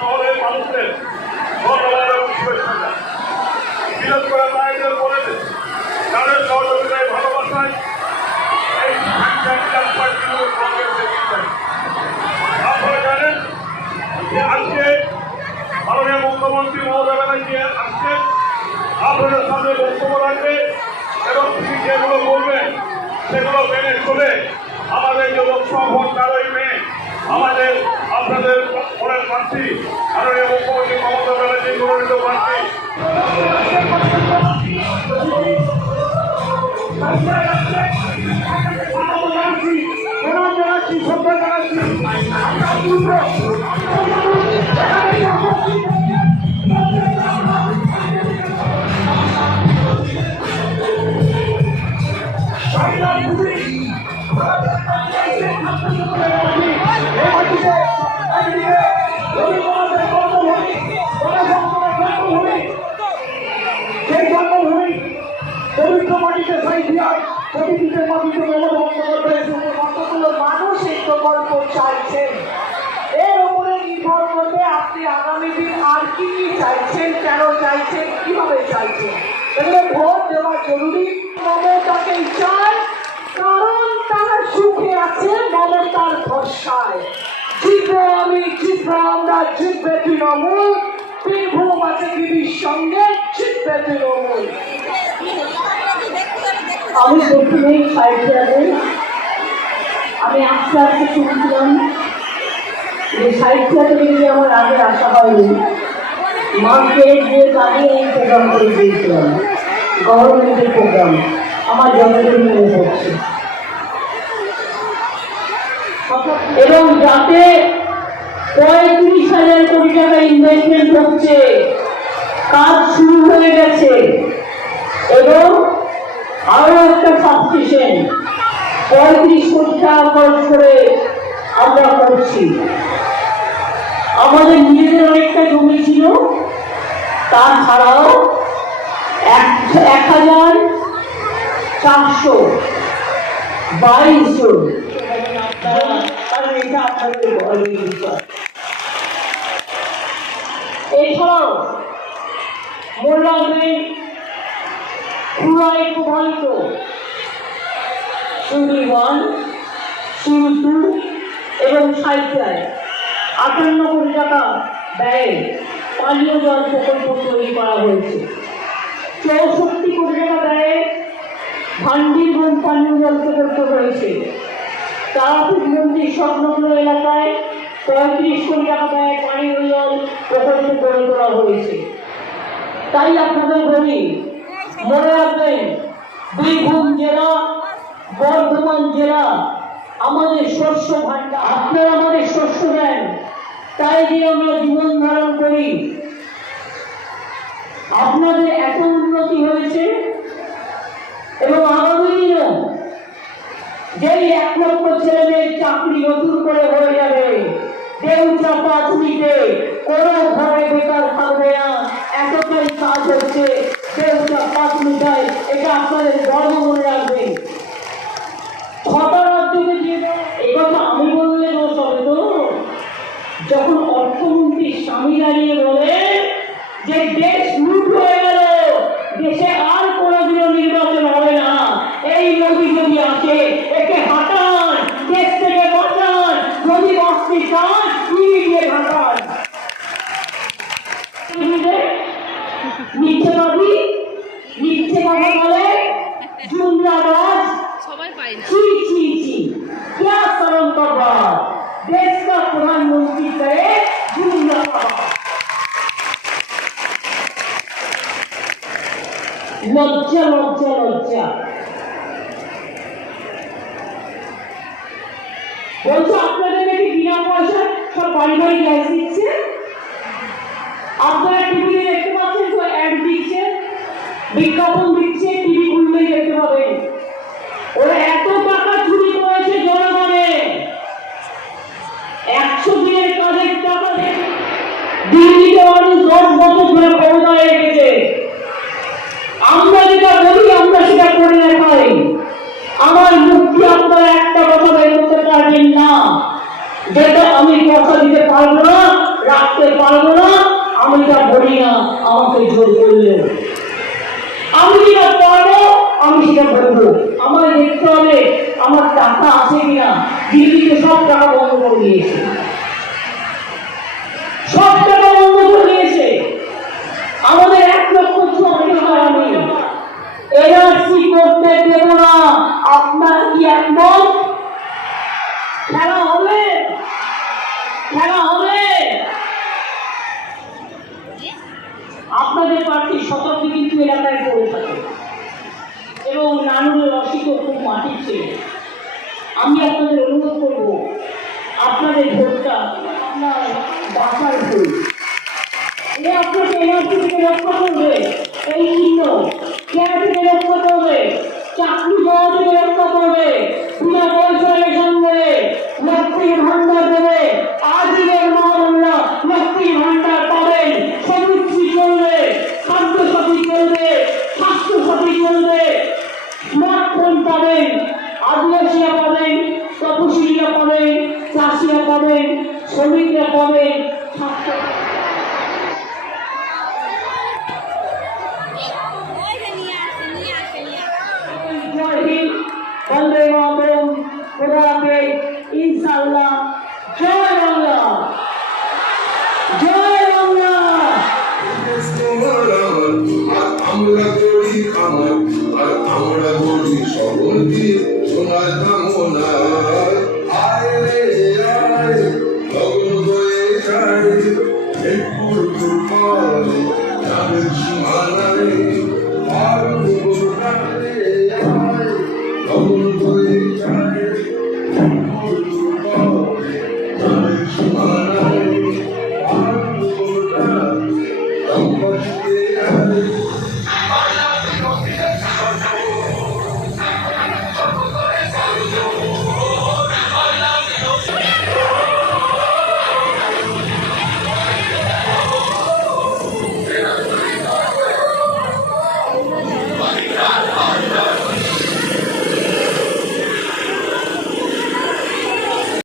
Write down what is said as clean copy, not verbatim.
শহরের মানুষদের ধন্যবাদ এবং শুভেচ্ছা। বিশেষ করে মায়েদের বলেছে তাদের সহযোগিতায় ভালোবাসায় এই আপনারা জানেন যে আজকে মাননীয় মুখ্যমন্ত্রী মমতা ব্যানার্জি আজকে আপনাদের সামনে বক্তব্য রাখবে এবং তিনি যেগুলো বলবেন সেগুলো মেনে চলে আমাদের যে লোকসভা ভোট 13ই মে আমাদের আপনাদের পরের প্রার্থী মাননীয় মুখ্যমন্ত্রী মমতা ব্যানার্জি মনোনীত প্রার্থী মানুষ এই প্রকল্প চাইছেন। এর উপরে নির্ভর করবে আপনি আগামী দিন আর কি কি চাইছেন, কেন চাইছেন, কিভাবে চাইছেন। এগুলো ভোট দেওয়া জরুরি। মমতাকে চাই কারণ তারা সুখে আছে মমতার ভরসায়। জিতবো আমি, জিতবো আমরা, জিতবে তৃণমূল। বীরভূম আছে দিদির সঙ্গে, জিতবে তৃণমূল। আমি প্রথমেই সাহিত্যে আমি আস্তে আস্তে শুনছিলাম যে সাহিত্যে যদি আমার আগে আসা হয়নি, মাকে যে দাঁড়িয়ে এই প্রোগ্রাম করে দিয়েছিলাম, গভর্নমেন্টের প্রোগ্রাম আমার জন্মদিন মনে পড়ছে। এবং যাতে 35,000 কোটি টাকা ইনভেস্টমেন্ট হচ্ছে, কাজ শুরু হয়ে গেছে এবং আরো একটা সাবস্টেশন 35 কোটি টাকা খরচ করে আমরা করছি। আমাদের নিজেদের অনেকটা জমি ছিল, তাছাড়াও 1,422 জন এছাড়াও মোল্লাগঞ্জ খুড়াই প্রভাবিত সিউড়ি 1, সিউড়ি 2 এবং সাইথিয়ায় 58 কোটি টাকা ব্যয়ে পানীয় জল প্রকল্প তৈরি করা হয়েছে। 64 কোটি টাকা ব্যয়ে ভান্ডিবন পানীয় জল প্রকল্প হয়েছে। তারাপীঠ মন্দির সংলগ্ন এলাকায় 35 কোটি টাকা ব্যয়ে পানীয় জল প্রকল্প গড়ে তোলা হয়েছে। তাই আপনাদের বলি, মনে রাখবেন বীরভূম জেলা, বর্ধমান জেলা আমাদের শস্য ভাণ্ডার। আপনারা আমাদের শস্য দেন, তাই দিয়ে আমরা জীবন ধারণ করি। আপনাদের এত উন্নতি হয়েছে এবং আগামী দিনও যেই 1 লক্ষ ছেলে মেয়ের চাকরি নতুন করে হয়ে যাবে, দেউচা পাঁচুরিতে কোনো ঘরে বেকার থাকবে না, এতটাই কাজ হচ্ছে দেউচা পাঁচুরিটায়। এটা আপনাদের গর্ব মনে রাখবেন। 6টা রাজ্যকে দিয়ে দেওয়া এই কথা আমি বললে দোষ হবে তো? যখন অর্থমন্ত্রী স্বামী দাঁড়িয়ে বলে যে দেশ লুট হয়ে গেল, দেশে আর কোনোদিনও নির্বাচন হবে না, এই মোদী যদি আসে একে হাঁটান, দেশ থেকে বাঁচান, যদি বাঁচতে চান দিয়ে হাঁটান। মিথ্যেবাদী, মিথ্যে কথা বলে, জুমলাবাজ, ছি ছি ছি, क्या शर्म का बात, देश का प्रधानमंत्री करे जुमलाबाज। লজ্জা লজ্জা লজ্জা। বলছো আপনাদের নাকি বিনা পয়সা সব বাড়ি বাড়ি গ্যাস দিচ্ছে। আপনারা টিভিতে দেখতে পাচ্ছেন তো, অ্যাড দিচ্ছে, বিজ্ঞাপন দিচ্ছে, টিভি খুললেই দেখতে পাবেন। ওরা এত টাকা চুরি করেছে জনগণে, 100 দিনের কাজের টাকা দিল্লিতে মানুষ 10 বছর ধরে ক্ষমতায় রেখেছে। আমরা যেটা বলি আমরা সেটা করে দেখাই। আমার মুক্তি আপনারা একটা কথা বের করতে পারবেন না, যেটা আমি কথা দিতে পারবো না মাটির ছেলে। আমি আপনাদের অনুরোধ করব, আপনাদের ভোটটা আপনার বাঁচার ভোট। এ আপনাকে এনার্জি থেকে রক্ষা করবে, এই চিহ্ন কেনা থেকে রক্ষা করবে, চাকরি পাওয়া থেকে রক্ষা করবে, বিনা পয়সা রেশন দেবে, লক্ষ্মীর ভান্ডার দেবে, আজীবন মহামূল্যা লক্ষ্মীর ভান্ডার পাবেন, সবুজশ্রী চলবে, খাদ্যসাথী চলবে, স্বাস্থ্যসাথী চলবে, স্মার্টফোন পাবেন, আদিবাসীরা পাবেন, তপশিলীরা পাবেন, চাষিরা পাবেন, শ্রমিকরা পাবেন, ছাত্র জয় হিন্দ, বন্দে মাতরম, খোদা হাফেজ, ইনশাআল্লাহ, জয় বাংলা, জয় বাংলা। আমরা করি আমার আর আমরা করি সকলকে তোমার কামনা। আয় রে আয় লগ্ন হয়ে যায় একটুর দুর্বল যাদের সীমানায় আর গোটালে